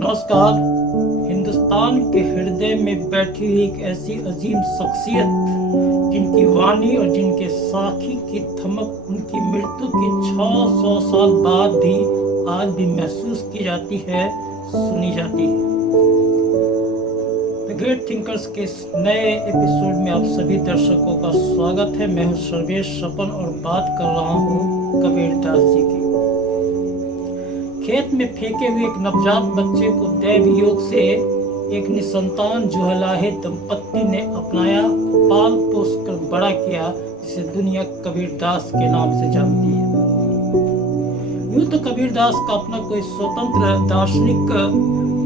नमस्कार। हिंदुस्तान के हृदय में बैठी हुई एक ऐसी अजीम शख्सियत जिनकी वाणी और जिनके साथी की थमक उनकी मृत्यु के 600 साल बाद भी आज भी महसूस की जाती है, सुनी जाती है। द ग्रेट थिंकर्स के इस नए एपिसोड में आप सभी दर्शकों का स्वागत है। मैं हूं सर्वेश सपन और बात कर रहा हूं कबीर दास जी की। खेत में फेंके हुए एक नवजात बच्चे को दैव योग से एक निसंतान जुहलाहे दंपत्ति ने अपनाया, पाल पोस कर बड़ा किया, जिसे दुनिया कबीर दास के नाम से जानती है। यूं तो कबीर दास का अपना कोई स्वतंत्र दार्शनिक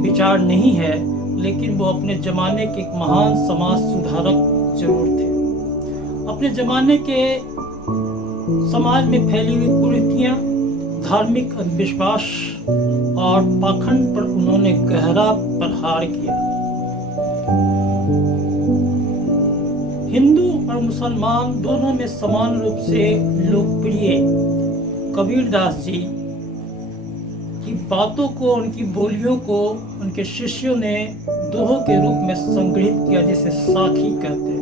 विचार नहीं है, लेकिन वो अपने जमाने के एक महान समाज सुधारक जरूर थे। अपने जमाने के समाज में फैली हुई कुरीतियां, धार्मिक अंधविश्वास और पाखंड पर उन्होंने गहरा प्रहार किया। हिंदू और मुसलमान दोनों में समान रूप से लोकप्रिय कबीर दास जी की बातों को, उनकी बोलियों को उनके शिष्यों ने दोहों के रूप में संग्रहित किया, जिसे साखी कहते हैं।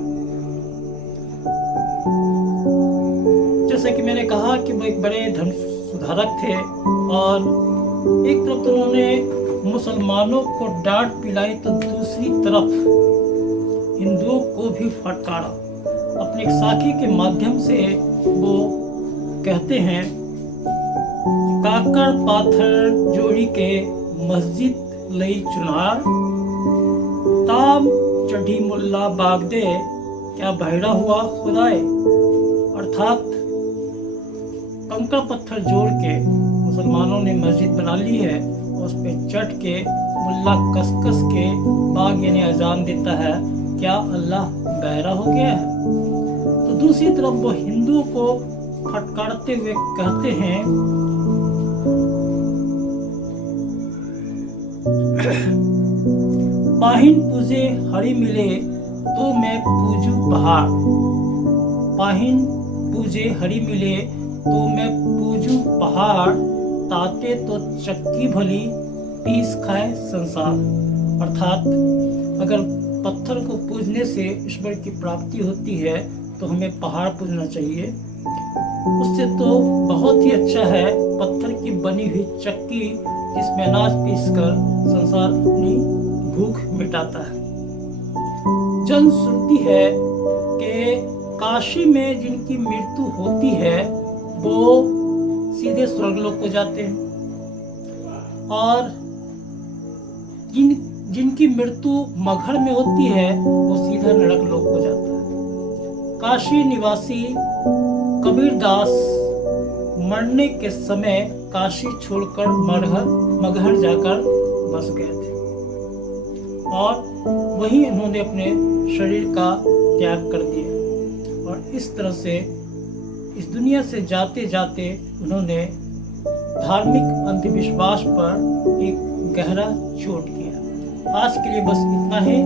जैसे कि मैंने कहा कि वो एक बड़े धर्म सुधारक थे और एक तरफ तो उन्होंने मुसलमानों को डांट पिलाई तो दूसरी तरफ हिंदुओं को भी फटकारा। अपने एक साखी के माध्यम से वो कहते हैं, काकर पाथर जोड़ी के मस्जिद लई चुनार, ताम चढ़ी मुल्ला बागदे क्या बहरा हुआ खुदाए। अर्थात कंकड़ पत्थर जोड़ के मुसलमानों ने मस्जिद बना ली है और उस पे चढ़ के मुल्ला कस के बाग यानी अजान देता है, क्या अल्लाह बहरा हो गया है। तो दूसरी तरफ वो हिंदुओं को फटकारते हुए कहते हैं, पाहिन पूजे हरि मिले तो मैं पूजू पहाड़, पाहिन पूजे हरि मिले तो मैं पूजू पहाड़, ताते तो चक्की भली पीस खाए संसार। अर्थात अगर पत्थर को पूजने से ईश्वर की प्राप्ति होती है तो हमें पहाड़ पूजना चाहिए। उससे तो बहुत ही अच्छा है पत्थर की बनी हुई चक्की जिसमें अनाज पीसकर संसार अपनी भूख मिटाता है। जन श्रुति है कि काशी में जिनकी मृत्यु होती है वो सीधे स्वर्गलोक को जाते हैं और जिनकी मृत्यु मगहर में होती है वो सीधा नरक लोक को जाता है। काशी निवासी कबीर दास मरने के समय काशी छोड़कर मगहर जाकर बस गए थे और वहीं उन्होंने अपने शरीर का त्याग कर दिया। और इस तरह से इस दुनिया से जाते जाते उन्होंने धार्मिक अंधविश्वास पर एक गहरा चोट किया। आज के लिए बस इतना ही।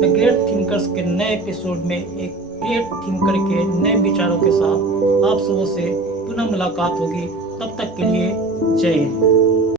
द ग्रेट थिंकर्स के नए एपिसोड में एक ग्रेट थिंकर के नए विचारों के साथ आप सबों से पुनः मुलाकात होगी। तब तक के लिए जय हिंद।